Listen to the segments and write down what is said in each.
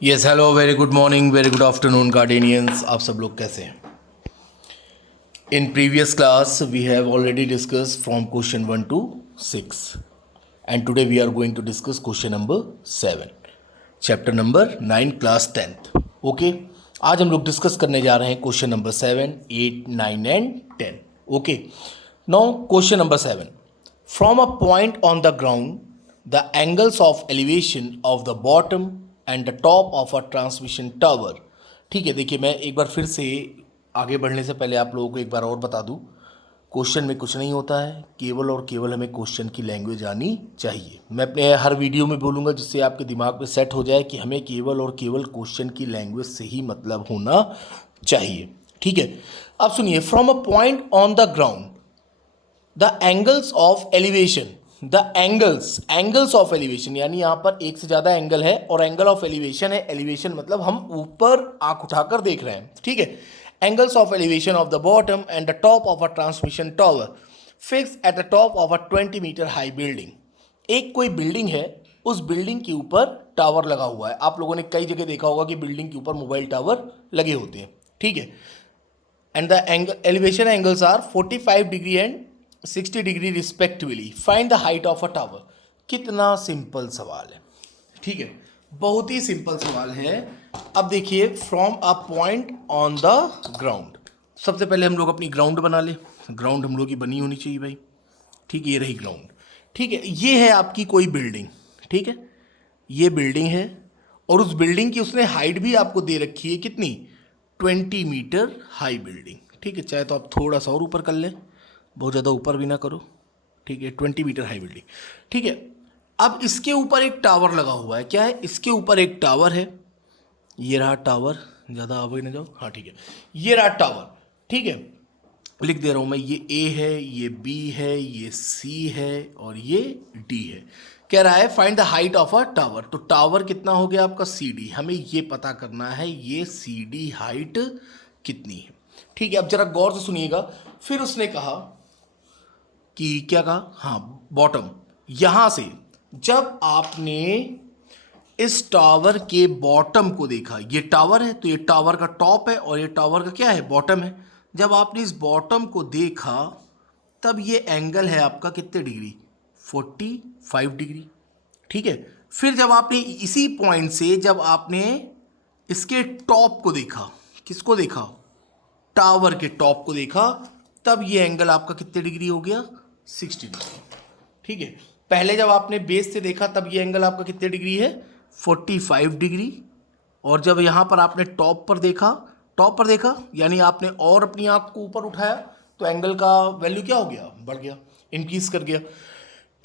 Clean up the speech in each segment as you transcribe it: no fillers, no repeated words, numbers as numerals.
Yes hello very good morning very good afternoon guardians, आप सब लोग कैसे हैं? In previous class we have already discuss from question 1 to 6 and today we are going to discuss question number 7 chapter number 9 class 10th। Okay, आज हम लोग discuss करने जा रहे हैं question number 7, 8, 9 and 10। Okay, now question number 7, from a point on the ground the angles of elevation of the bottom and the top of a transmission tower. ठीक है, देखिए मैं एक बार फिर से आगे बढ़ने से पहले आप लोगों को एक बार और बता दूं, क्वेश्चन में कुछ नहीं होता है, केवल और केवल हमें क्वेश्चन की लैंग्वेज आनी चाहिए। मैं अपने हर वीडियो में बोलूँगा जिससे आपके दिमाग में सेट हो जाए कि हमें केवल और केवल क्वेश्चन की लैंग्वेज से ही मतलब होना चाहिए। ठीक है, अब सुनिए, from a point on the ground the angles of elevation, the angles of elevation, यानी यहां पर एक से ज्यादा एंगल है और एंगल ऑफ एलिवेशन है। एलिवेशन मतलब हम ऊपर आंख उठाकर देख रहे हैं। ठीक है, angles of elevation of the bottom and the top of a transmission tower fix at the top of a 20 meter high building. एक कोई बिल्डिंग है, उस बिल्डिंग के ऊपर टावर लगा हुआ है। आप लोगों ने कई जगह देखा होगा कि बिल्डिंग के ऊपर मोबाइल टावर लगे होते हैं। ठीक है, and the elevation angles are 45 degree and 60 degree respectively. Find the height of a tower. कितना सिंपल सवाल है। ठीक है, बहुत ही सिंपल सवाल है। अब देखिए, from a point on the ground, सबसे पहले हम लोग अपनी ग्राउंड बना ले। ग्राउंड हम लोग की बनी होनी चाहिए भाई। ठीक है, ये रही ग्राउंड। ठीक है, ये है आपकी कोई बिल्डिंग। ठीक है, ये बिल्डिंग है और उस बिल्डिंग की उसने हाइट भी आपको दे रखी है कितनी, 20 मीटर हाई बिल्डिंग। ठीक है, चाहे तो आप थोड़ा सा और ऊपर कर लें, बहुत ज़्यादा ऊपर भी ना करो। ठीक है, 20 मीटर हाई बिल्डिंग। ठीक है, अब इसके ऊपर एक टावर लगा हुआ है। क्या है, इसके ऊपर एक टावर है। ये रहा टावर, ज़्यादा आगे ना जाओ। हाँ ठीक है, ये रहा टावर। ठीक है, लिख दे रहा हूँ मैं, ये ए है, ये बी है, ये सी है और ये डी है। कह रहा है find the height of a tower. तो टावर कितना हो गया आपका, सी डी। हमें ये पता करना है ये सी डी हाइट कितनी है। ठीक है, अब जरा गौर से सुनिएगा। फिर उसने कहा कि क्या कहा, हाँ बॉटम, यहां से जब आपने इस टावर के बॉटम को देखा, ये टावर है तो ये टावर का टॉप है और ये टावर का क्या है, बॉटम है। जब आपने इस बॉटम को देखा तब ये एंगल है आपका कितने डिग्री, 45 डिग्री। ठीक है, फिर जब आपने इसी पॉइंट से जब आपने इसके टॉप को देखा, किसको देखा, टावर के टॉप को देखा, तब ये एंगल आपका कितने डिग्री हो गया, 60 डिग्री। ठीक है, पहले जब आपने बेस से देखा तब ये एंगल आपका कितने डिग्री है, 45 डिग्री। और जब यहाँ पर आपने टॉप पर देखा यानी आपने और अपनी आंख को ऊपर उठाया तो एंगल का वैल्यू क्या हो गया, बढ़ गया, इंक्रीज कर गया।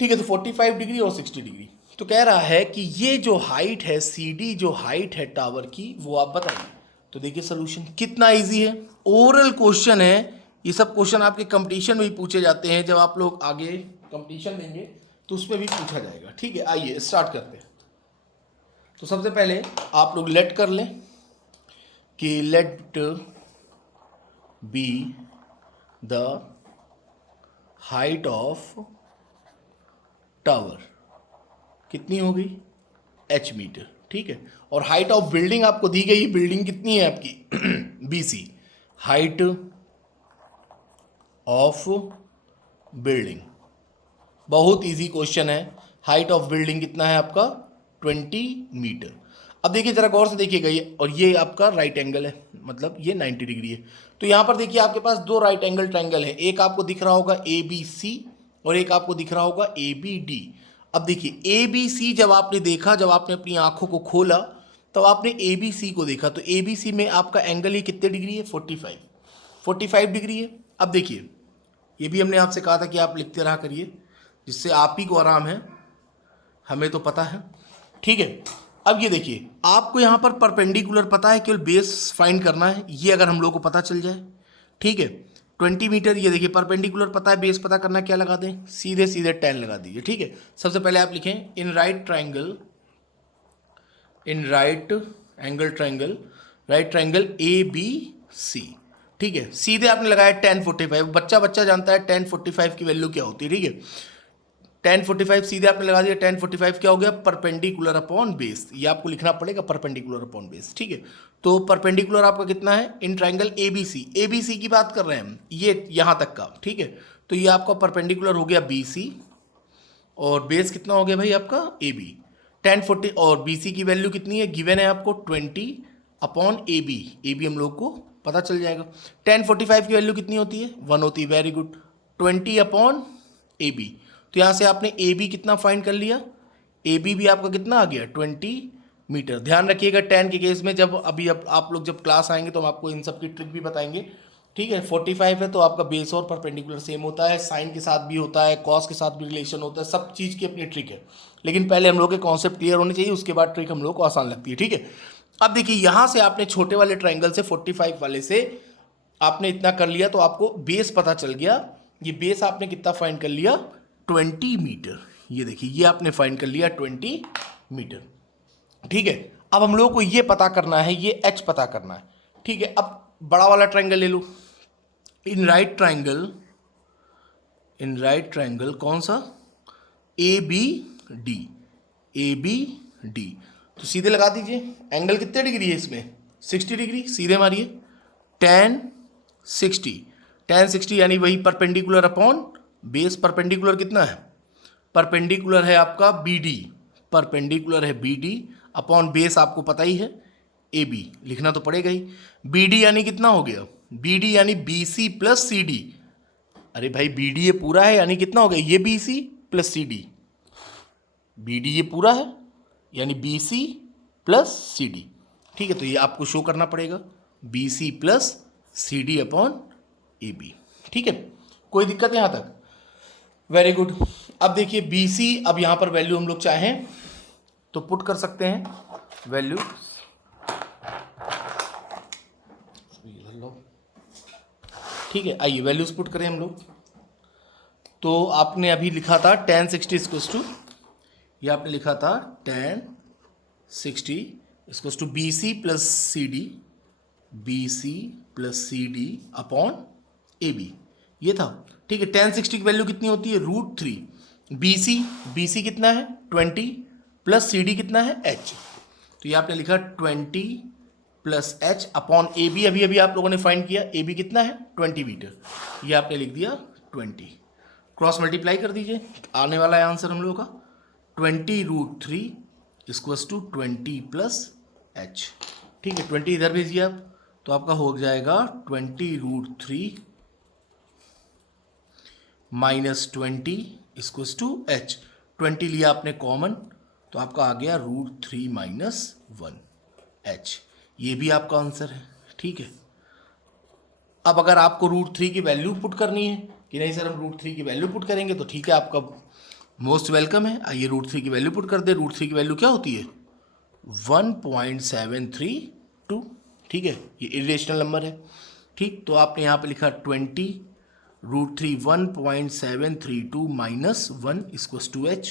ठीक है, तो 45 डिग्री और 60 डिग्री। तो कह रहा है कि ये जो हाइट है, सी डी जो हाइट है टावर की, वो आप बताइए। तो देखिए सोल्यूशन कितना इजी है, ओरल क्वेश्चन है। ये सब क्वेश्चन आपके कंपटीशन में भी पूछे जाते हैं। जब आप लोग आगे कंपटीशन देंगे तो उसमें भी पूछा जाएगा। ठीक है, आइए स्टार्ट करते हैं। तो सबसे पहले आप लोग लेट कर लें कि let be the height of tower कितनी हो गई, एच मीटर। ठीक है, और हाइट ऑफ बिल्डिंग आपको दी गई, बिल्डिंग कितनी है आपकी, B C. Height of building, बहुत इजी क्वेश्चन है। हाइट ऑफ बिल्डिंग कितना है आपका, 20 मीटर। अब देखिए जरा गौर से देखिएगा, ये और ये आपका राइट एंगल है, मतलब ये 90 डिग्री है। तो यहाँ पर देखिए आपके पास दो राइट एंगल ट्रायंगल है, एक आपको दिख रहा होगा ए बी सी और एक आपको दिख रहा होगा ए बी डी। अब देखिए ए बी सी जब आपने देखा, जब आपने अपनी आंखों को खोला तब आपने ए बी सी को देखा, तो ए बी सी में आपका एंगल ये कितने डिग्री है, 45 डिग्री है। अब देखिए, ये भी हमने आपसे कहा था कि आप लिखते रहा करिए जिससे आप ही को आराम है, हमें तो पता है। ठीक है, अब ये देखिए आपको यहाँ पर परपेंडिकुलर पता है, केवल बेस फाइंड करना है। ये अगर हम लोग को पता चल जाए, ठीक है, 20 मीटर, ये देखिए परपेंडिकुलर पता है, बेस पता करना, क्या लगा दें, सीधे सीधे 10 लगा दीजिए। ठीक है, सबसे पहले आप लिखें in right triangle, in right angle triangle, right triangle A B C. ठीक है, सीधे आपने लगाया 10 45। बच्चा जानता है 10 45 की वैल्यू क्या होती है। ठीक है, tan 45 सीधे आपने लगा दिया, tan 45 क्या हो गया, परपेंडिकुलर अपॉन बेस, ये आपको लिखना पड़ेगा परपेंडिकुलर अपॉन बेस, ठीक है। तो परपेंडिकुलर आपका कितना है इन ट्राइंगल ABC की बात कर रहे हैं हम, ये यहाँ तक का, ठीक है। तो ये आपका परपेंडिकुलर हो गया BC और बेस कितना हो गया भाई आपका AB। tan 40 और BC की वैल्यू कितनी है, गिवन है आपको 20 अपॉन AB हम लोग को पता चल जाएगा। tan 45 की वैल्यू कितनी होती है, 1 होती है, वेरी गुड, 20 अपॉन AB। तो यहाँ से आपने AB कितना फाइंड कर लिया, AB भी आपका कितना आ गया 20 मीटर। ध्यान रखिएगा tan के केस में, जब अभी अब आप लोग जब क्लास आएंगे तो हम आपको इन सब की ट्रिक भी बताएंगे, ठीक है। 45 है तो आपका बेस और परपेंडिकुलर सेम होता है, साइन के साथ भी होता है, कॉस के साथ भी रिलेशन होता है, सब चीज़ की अपनी ट्रिक है। लेकिन पहले हम लोग के कॉन्सेप्ट क्लियर होने चाहिए, उसके बाद ट्रिक हम लोग को आसान लगती है, ठीक है। अब देखिए यहाँ से आपने छोटे वाले ट्राइंगल से 45 वाले से आपने इतना कर लिया तो आपको बेस पता चल गया। ये बेस आपने कितना फाइंड कर लिया, 20 मीटर। ये देखिए ये आपने फाइंड कर लिया 20 मीटर, ठीक है। अब हम लोग को ये पता करना है, ये H पता करना है, ठीक है। अब बड़ा वाला ट्राइंगल ले लो, इन राइट ट्राइंगल कौन सा, ABD, तो सीधे लगा दीजिए, एंगल कितने डिग्री है इसमें, 60 डिग्री, सीधे मारिए, tan 60 यानी वही परपेंडिकुलर अपॉन बेस। परपेंडिकुलर कितना है, परपेंडिकुलर है आपका BD अपॉन बेस आपको पता ही है AB, लिखना तो पड़ेगा ही। BD यानी कितना हो गया, BD यानी BC प्लस CD। अरे भाई BD ये पूरा है यानी कितना हो गया, ये BC प्लस CD, BD ये पूरा है यानी BC प्लस CD, ठीक है। तो ये आपको शो करना पड़ेगा BC plus CD upon AB, ठीक है। कोई दिक्कत है यहाँ तक, वेरी गुड। अब देखिए BC, अब यहाँ पर वैल्यू हम लोग चाहें तो पुट कर सकते हैं वैल्यू, ठीक है। आइए वैल्यूज पुट करें हम लोग। तो आपने अभी लिखा था tan 60 इक्वल्स टू, ये आपने लिखा था tan 60 equals to BC plus CD upon AB, ये था, ठीक है। tan 60 की वैल्यू कितनी होती है, √3। BC कितना है 20 प्लस CD कितना है H, तो ये आपने लिखा 20 प्लस H अपॉन AB, अभी आप लोगों ने फाइंड किया, AB कितना है 20 मीटर, ये आपने लिख दिया 20, क्रॉस मल्टीप्लाई कर दीजिए, आने वाला है आंसर हम लोगों का 20√3 इक्वल्स टू 20 प्लस H, ठीक है। 20 इधर भेजिए आप, तो आपका हो जाएगा 20√3 माइनस 20 इक्वल्स टू H। 20 लिया आपने कॉमन, तो आपका आ गया √3 माइनस 1H, ये भी आपका आंसर है, ठीक है। अब अगर आपको √3 की वैल्यू पुट करनी है कि नहीं सर हम √3 की वैल्यू पुट करेंगे, तो ठीक है, आपका मोस्ट वेलकम है। आइए √3 की वैल्यू पुट कर दे। √3 की वैल्यू क्या होती है 1.732, ठीक है, ये इरेशनल नंबर है, ठीक। तो आपने यहाँ पे लिखा 20 √3 1.732 माइनस 1 इक्वल्स टू H,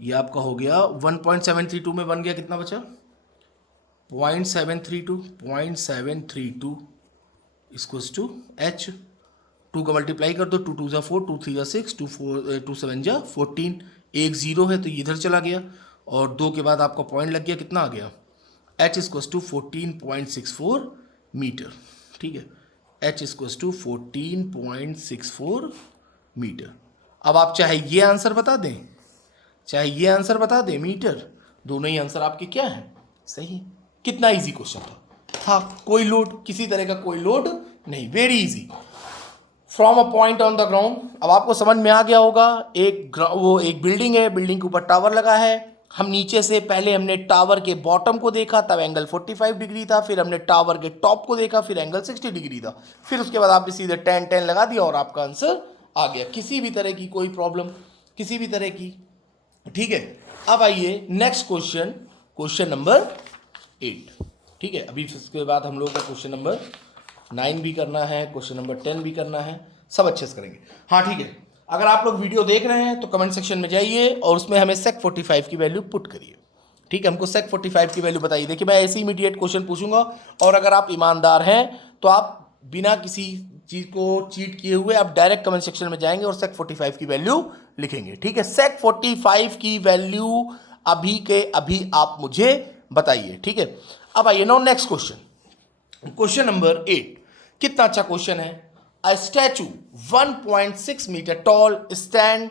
ये आपका हो गया 1.732 में बन गया, कितना बचा 0.732 इक्वल्स टू H। 2 का मल्टीप्लाई कर दो, 2 2 जा 4, 2 3 जा 6, 2 7 जा 14, एक 0 है तो ये इधर चला गया, और 2 के बाद आपका पॉइंट लग गया, कितना आ गया H इक्वल्स टू 14.64 मीटर, ठीक है। H equals to 14.64 meter. अब आप चाहे ये आंसर बता दें, चाहे ये आंसर बता दें मीटर, दोनों ही आंसर आपके क्या हैं, सही। कितना इजी क्वेश्चन था, कोई लोड, किसी तरह का कोई लोड नहीं, very easy, from a point on the ground. अब आपको समझ में आ गया होगा, एक बिल्डिंग है, बिल्डिंग के ऊपर टावर लगा है, हम नीचे से पहले हमने टावर के बॉटम को देखा, तब एंगल 45 डिग्री था, फिर हमने टावर के टॉप को देखा, फिर एंगल 60 डिग्री था, फिर उसके बाद आपने सीधे tan लगा दिया और आपका आंसर आ गया। किसी भी तरह की कोई प्रॉब्लम, किसी भी तरह की, ठीक है। अब आइए नेक्स्ट क्वेश्चन, क्वेश्चन नंबर 8, ठीक है। अभी इसके बाद हम लोग का क्वेश्चन नंबर 9 भी करना है, क्वेश्चन नंबर 10 भी करना है, सब अच्छे से करेंगे, हाँ ठीक है। अगर आप लोग वीडियो देख रहे हैं तो कमेंट सेक्शन में जाइए और उसमें हमें sec 45 की वैल्यू पुट करिए, ठीक है। हमको sec 45 की वैल्यू बताइए। देखिए मैं ऐसे इमीडिएट क्वेश्चन पूछूंगा, और अगर आप ईमानदार हैं तो आप बिना किसी चीज को चीट किए हुए आप डायरेक्ट कमेंट सेक्शन में जाएंगे और सेक 45 की वैल्यू लिखेंगे। ठीक है, सेक 45 की वैल्यू अभी के अभी आप मुझे बताइए। ठीक है, अब आइए now next question, question number 8। कितना अच्छा क्वेश्चन है। A statue 1.6 metre tall stand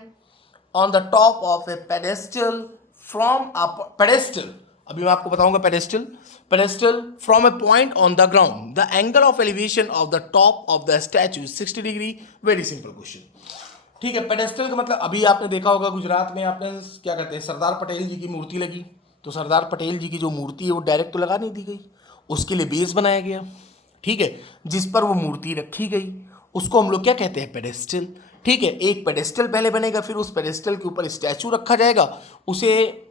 on the top of a pedestal from a pedestal, अभी मैं आपको बताऊंगा pedestal from a point on the ground, the angle of elevation of the top of the statue 60 degree. Very simple question. ठीक है, pedestal का मतलब अभी आपने देखा होगा गुजरात में आपने क्या कहते हैं, सरदार पटेल जी की मूर्ति लगी, तो सरदार पटेल जी की जो मूर्ति है वो डायरेक्ट तो लगा नहीं दी गई, उसके लिए बेस बनाया गया। ठीक है, जिस पर वो मूर्ति रखी गई उसको हम लोग क्या कहते हैं, पेडेस्टल। ठीक है, एक पेडेस्टल पहले बनेगा, फिर उस पेडेस्टल के ऊपर स्टैचू रखा जाएगा, उसे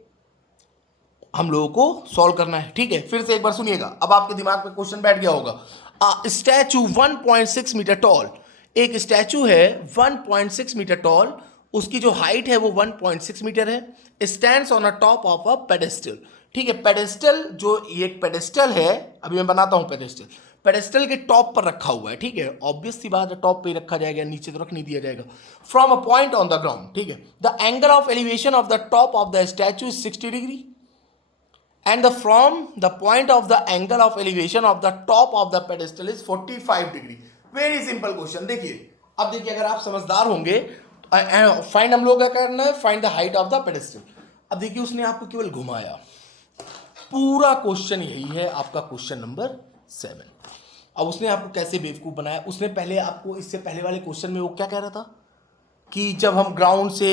हम लोगों को सॉल्व करना है। ठीक है, फिर से एक बार सुनिएगा, अब आपके दिमाग में क्वेश्चन बैठ गया होगा। स्टैचू 1.6 मीटर टॉल, एक स्टैचू है 1.6 मीटर टॉल, उसकी जो हाइट है वो 1.6 मीटर है, stands on a top of a pedestal. ठीक है, पेडेस्टल जो ये एक पेडेस्टल है, अभी मैं बनाता हूं पेडेस्टल, पेडेस्टल के टॉप पर रखा हुआ है। ठीक है, ऑब्वियस सी बात है, टॉप पे ही रखा जाएगा, नीचे तो रख नहीं दिया जाएगा। From a point on the ground, ठीक है, the angle of elevation of the top of the statue is 60 degree and from the point of the angle of elevation of the top of the pedestal is 45 degree। Very simple question. देखिए, अब देखिए, अगर आप समझदार होंगे, find हम लोग क्या करना है, find the height of the pedestal. अब देखिए, उसने आपको केवल घुमाया, पूरा क्वेश्चन यही है आपका क्वेश्चन नंबर 7। अब उसने आपको कैसे बेवकूफ बनाया, उसने पहले आपको, इससे पहले वाले क्वेश्चन में वो क्या कह रहा था कि जब हम ग्राउंड से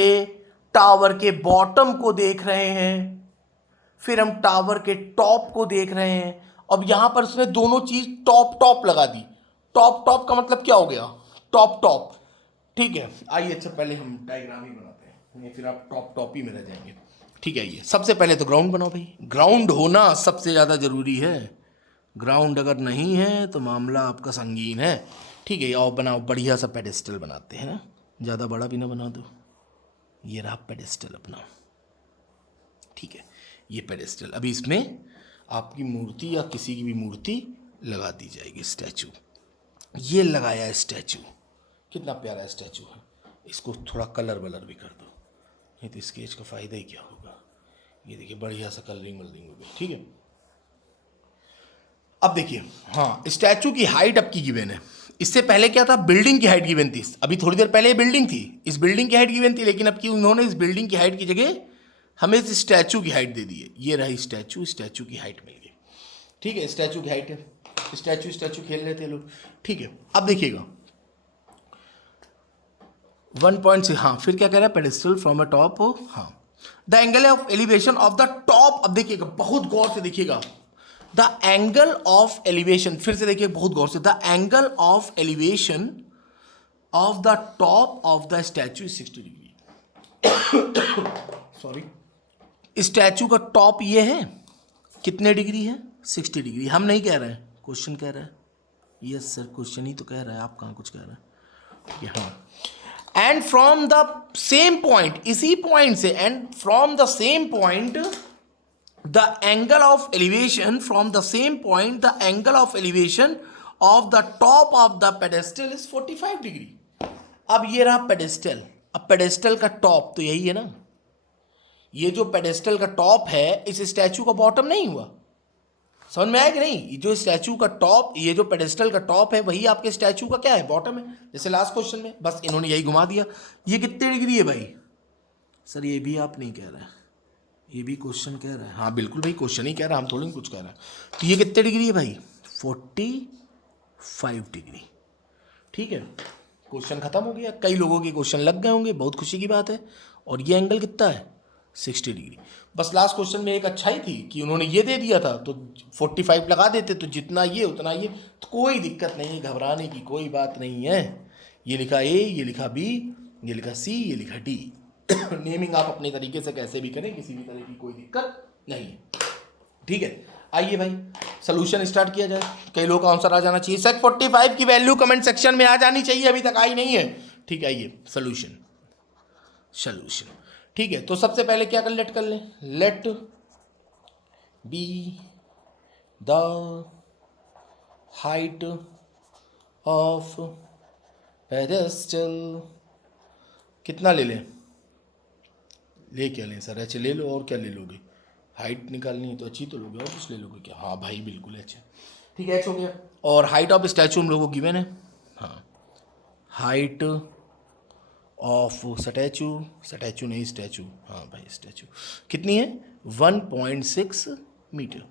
टावर के बॉटम को देख रहे हैं, फिर हम टावर के टॉप को देख रहे हैं, अब यहां पर उसने दोनों चीज टॉप टॉप लगा दी। टॉप टॉप का मतलब क्या हो गया, टॉप टॉप। ठीक है, आइए, अच्छा पहले हम डायग्राम ही बनाते हैं, नहीं फिर आप टॉप टॉप ही में रह जाएंगे। ठीक है, आइए, सबसे पहले तो ग्राउंड बनाओ भाई, ग्राउंड होना सबसे ज़्यादा जरूरी है। ग्राउंड अगर नहीं है तो मामला आपका संगीन है। ठीक है, आओ बनाओ, बढ़िया सा पेडेस्टल बनाते हैं ना, ज़्यादा बड़ा भी ना बना दो। ये रहा पेडेस्टल अपना। ठीक है, ये पेडेस्टल, अभी इसमें आपकी मूर्ति या किसी की भी मूर्ति लगा दी जाएगी, स्टैचू। ये लगाया है स्टैचू, कितना प्यारा स्टैचू है, इसको थोड़ा कलर वलर भी कर दो, नहीं तो स्केच का फ़ायदा ही क्या होगा। ये देखिए, बढ़िया सा कलरिंग वलरिंग हो गई। ठीक है, अब देखिए, हाँ, स्टैचू की हाइट आपकी गिवन है। इससे पहले क्या था, बिल्डिंग की हाइट गिवन थी, अभी थोड़ी देर पहले ये बिल्डिंग थी, इस बिल्डिंग की हाइट गिवन थी, लेकिन अब की उन्होंने इस बिल्डिंग की हाइट की जगह हमें इस स्टैचू की हाइट दे दी है। ये रही स्टैचू, स्टैचू की हाइट मिल गई। ठीक है, स्टैचू की हाइट है, स्टैचू खेल रहे थे लोग। ठीक है, अब देखिएगा 1.6, हाँ, फिर क्या कह रहा है, पेडेस्टल फ्रॉम अ टॉप, हाँ, the angle of elevation of the top. अब देखिएगा, बहुत गौर से देखिएगा, द एंगल ऑफ एलिवेशन, फिर से देखिए बहुत गौर से, the angle of elevation of the top of the statue 60 degree. Sorry, statue का टॉप ये है, कितने डिग्री है, 60 डिग्री। हम नहीं कह रहे हैं, क्वेश्चन कह रहा है। यस सर, क्वेश्चन ही तो कह रहा है, आप कहाँ कुछ कह रहे हैं। हाँ, and from the same point, इसी पॉइंट से, and from the same point the angle of elevation, from the same point the angle of elevation of the top of the pedestal is 45 degree. अब ये रहा pedestal, अब pedestal का top तो यही है ना, ये जो पेडेस्टल का टॉप है, इस स्टैचू का बॉटम नहीं हुआ। समझ में आया कि नहीं, ये जो स्टैचू का टॉप, ये जो पेडेस्टल का टॉप है, वही आपके स्टैचू का क्या है, बॉटम है, जैसे लास्ट क्वेश्चन में, बस इन्होंने यही घुमा दिया। ये कितने डिग्री है भाई, सर ये भी आप नहीं कह रहे हैं, ये भी क्वेश्चन कह रहा है। हाँ बिल्कुल भाई, क्वेश्चन ही कह रहा है, हम थोड़ी कुछ कह रहे हैं। तो ये कितने डिग्री है भाई, 45 डिग्री। ठीक है, क्वेश्चन खत्म हो गया, कई लोगों के क्वेश्चन लग गए होंगे, बहुत खुशी की बात है। और ये एंगल कितना है, 60 डिग्री। बस लास्ट क्वेश्चन में एक अच्छाई थी कि उन्होंने ये दे दिया था, तो 45 लगा देते, तो जितना ये उतना ये, तो कोई दिक्कत नहीं, घबराने की कोई बात नहीं है। ये लिखा ए, ये लिखा बी, ये लिखा सी, ये लिखा डी। नेमिंग आप अपने तरीके से कैसे भी करें, किसी भी तरह की कोई दिक्कत नहीं है। ठीक है, आइए भाई सोल्यूशन स्टार्ट किया जाए। कई लोगों का आंसर आ जाना चाहिए, सेक 45 की वैल्यू कमेंट सेक्शन में आ जानी चाहिए, अभी तक आई नहीं है। ठीक है, आइए सोल्यूशन। ठीक है, तो सबसे पहले क्या कर लें, let be the height of pedestal कितना ले लें? ले क्या लें सर? एच ले लो, और क्या ले लोगे? हाइट निकालनी है तो अच्छी तो लोगे, और कुछ ले लोगे क्या? हाँ भाई बिल्कुल एच है। ठीक है, एच हो गया। और हाइट ऑफ स्टैचू हम लोगों को गिवन है। हाँ, हाइट ऑफ स्टैचू, स्टैचू नहीं स्टैचू, हाँ भाई स्टैचू कितनी है? 1.6 मीटर।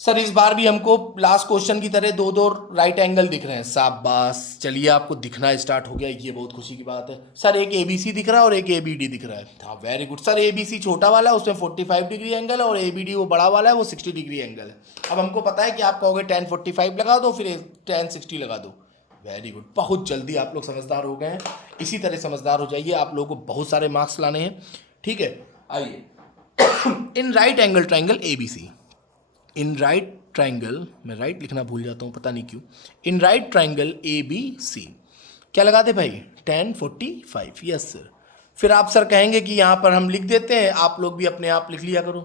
सर इस बार भी हमको लास्ट क्वेश्चन की तरह दो दो राइट एंगल दिख रहे हैं। शाबाश, चलिए आपको दिखना स्टार्ट हो गया, ये बहुत खुशी की बात है। सर एक ABC दिख रहा है और एक ABD दिख रहा है। हाँ वेरी गुड सर। ABC छोटा वाला है, उसमें 45 डिग्री एंगल है, और ABD वो बड़ा वाला है, वो 60 डिग्री एंगल है। अब हमको पता है कि आप कहोगे tan 45 लगा दो, फिर tan 60 लगा दो। वेरी गुड, बहुत जल्दी आप लोग समझदार हो गए हैं। इसी तरह समझदार हो जाइए, आप लोगों को बहुत सारे मार्क्स लाने हैं। ठीक है, आइए इन राइट एंगल ट्राइंगल ABC, इन राइट ट्राइंगल, मैं राइट लिखना भूल जाता हूँ पता नहीं क्यों। इन राइट ट्राइंगल ABC क्या लगा दे भाई? tan 45। Yes sir. फिर आप सर कहेंगे कि यहाँ पर हम लिख देते हैं, आप लोग भी अपने आप लिख लिया करो।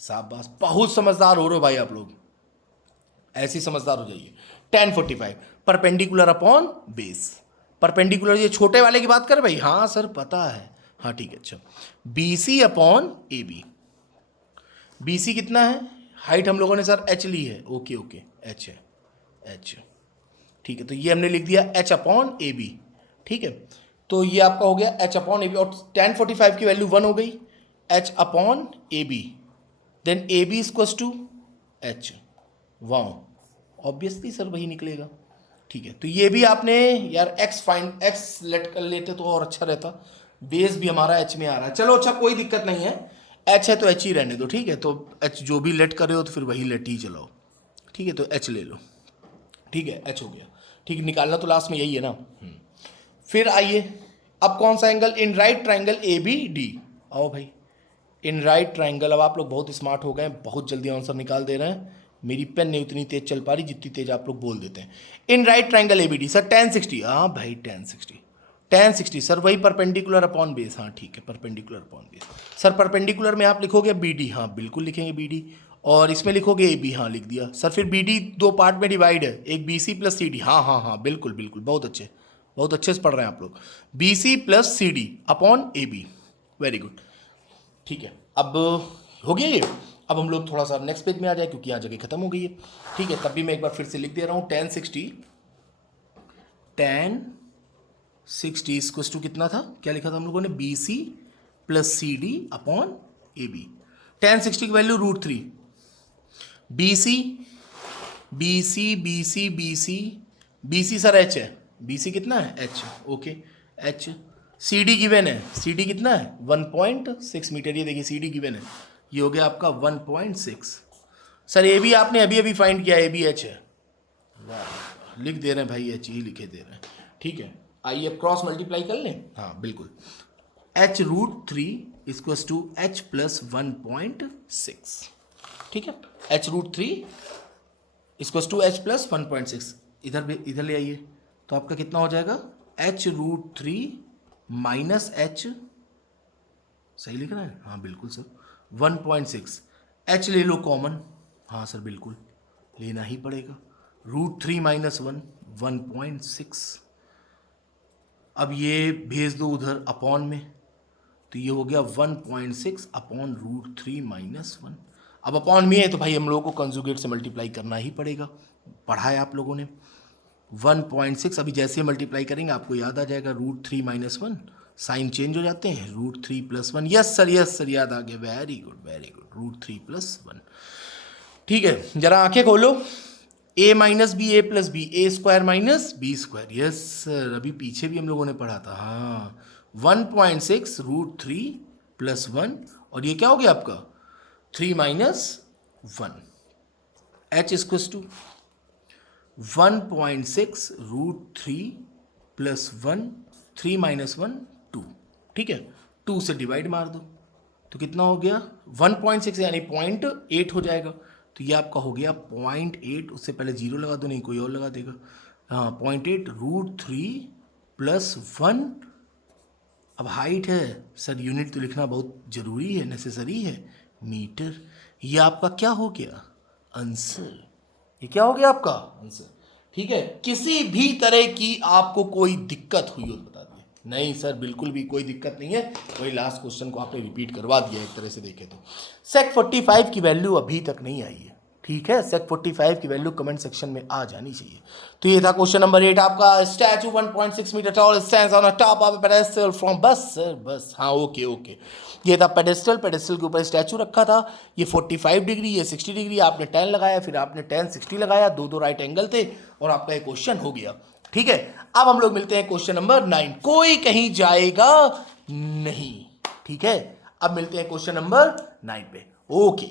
शाबाश, बहुत समझदार हो रहे हो भाई आप लोग, ऐसी समझदार हो जाइए। tan 45 perpendicular upon base. Perpendicular ये छोटे वाले की बात कर भाई? हाँ सर पता है। हाँ ठीक है, अच्छा BC अपॉन AB। BC कितना है? हाइट हम लोगों ने सर H ली है। ओके ओके, H है, H। ठीक है, तो ये हमने लिख दिया H अपॉन AB। ठीक है, तो ये आपका हो गया H अपॉन AB, और tan 45 की वैल्यू 1 हो गई। H upon AB, then AB equals to H। Wow, obviously sir वही निकलेगा। ठीक है, तो ये भी आपने यार x लेट कर लेते तो और अच्छा रहता। बेस भी हमारा H में आ रहा है। चलो अच्छा, कोई दिक्कत नहीं है, H है तो H ही रहने दो। ठीक है, तो H जो भी लेट कर रहे हो तो फिर वही लेट ही चलाओ। ठीक है, तो H ले लो। ठीक है, H हो गया। ठीक है, निकालना तो लास्ट में यही है ना। फिर आइए, अब कौन सा एंगल? इन राइट ट्राइंगल ABD। आओ भाई, इन राइट ट्राइंगल। अब आप लोग बहुत स्मार्ट हो गए, बहुत जल्दी आंसर निकाल दे रहे हैं। मेरी पेन नहीं उतनी तेज चल पा रही जितनी तेज आप लोग बोल देते हैं। इन right triangle ABD sir tan 60। हाँ भाई tan 60 सर वही परपेंडिकुलर अपॉन बेस। हाँ ठीक है, perpendicular upon base. Sir perpendicular में आप लिखोगे BD। हाँ बिल्कुल लिखेंगे BD, और इसमें लिखोगे AB। हाँ लिख दिया सर। फिर BD दो पार्ट में डिवाइड है, एक BC प्लस CD। हाँ हाँ हाँ बिल्कुल बिल्कुल, बहुत अच्छे से पढ़ रहे हैं आप लोग। BC plus CD upon AB। Very good. ठीक है, अब हो गया ये। अब हम लोग थोड़ा सा नेक्स्ट पेज में आ जाए, क्योंकि यहाँ जगह खत्म हो गई है। ठीक है, तब भी मैं एक बार फिर से लिख दे रहा हूँ। tan 60 इक्वल्स टू कितना था? क्या लिखा था हम लोगों ने? BC plus CD upon AB। tan 60 की value √3। BC BC BC BC BC sir H है। BC कितना है? H। Okay, H। CD given है। CD कितना है? 1.6 मीटर। ये देखिए CD गिवन है, ये हो गया आपका 1.6। सर ए भी आपने अभी अभी फाइंड किया, AB H है। वाह, लिख दे रहे हैं भाई, H ही लिखे दे रहे हैं। ठीक है, आइए अब क्रॉस मल्टीप्लाई कर लें। हाँ बिल्कुल, H√3 equals to H plus 1.6। ठीक है, H√3 equals to H plus 1.6। इधर ले आइए, तो आपका कितना हो जाएगा? H√3 माइनस H, सही लिख रहा है? हाँ बिल्कुल सर, 1.6। H ले लो कॉमन। हाँ सर बिल्कुल लेना ही पड़ेगा। √3 माइनस 1.6। अब ये भेज दो उधर अपॉन में, तो ये हो गया 1.6 अपॉन √3 माइनस 1। अब अपॉन में है तो भाई हम लोगों को कंजुगेट से मल्टीप्लाई करना ही पड़ेगा, पढ़ा है आप लोगों ने। 1.6 अभी जैसे मल्टीप्लाई करेंगे आपको याद आ जाएगा, √3 माइनस 1, साइन चेंज हो जाते हैं, √3 प्लस 1। यस सर याद आ गया, वेरी गुड √3 प्लस 1। ठीक है, जरा आंखें खोलो। A minus B A plus B, A square minus B square. Yes sir, अभी पीछे भी हम लोगों ने पढ़ा था। हाँ, 1.6 √3 प्लस 1, और ये क्या हो गया आपका? 3 minus 1। H equals to 1.6 √3 plus 1, 3 minus 1 2। ठीक है, 2 से डिवाइड मार दो तो कितना हो गया? 1.6 यानी 0.8 हो जाएगा। तो ये आपका हो गया 0.8। उससे पहले 0 लगा दो, नहीं कोई और लगा देगा। हाँ, 0.8 √3 प्लस 1। अब हाइट है सर, यूनिट तो लिखना बहुत जरूरी है, नेसेसरी है, मीटर। ये आपका क्या हो गया? आंसर। ये क्या हो गया आपका? आंसर। ठीक है, किसी भी तरह की आपको कोई दिक्कत हुई हो तो बता दिए। नहीं सर बिल्कुल भी कोई दिक्कत नहीं है, वही लास्ट क्वेश्चन को आपने रिपीट करवा दिया एक तरह से देखे तो। सेक 45 की वैल्यू अभी तक नहीं आई है, ठीक है, सेक 45 की वैल्यू कमेंट सेक्शन में आ जानी चाहिए। तो ये था क्वेश्चन नंबर 8 आपका। Statue 1.6 metre tall stands on top of a pedestal from, बस सर बस, हाँ ओके ओके। ये था पेडेस्टल, पेडेस्टल के ऊपर स्टैचू रखा था, ये 45 डिग्री, ये 60 डिग्री, आपने 10 लगाया, फिर आपने 10 60 लगाया, दो दो राइट एंगल थे और आपका ये क्वेश्चन हो गया। ठीक है, अब हम लोग मिलते हैं क्वेश्चन नंबर 9। कोई कहीं जाएगा नहीं, ठीक है, अब मिलते हैं क्वेश्चन नंबर 9 पे। ओके।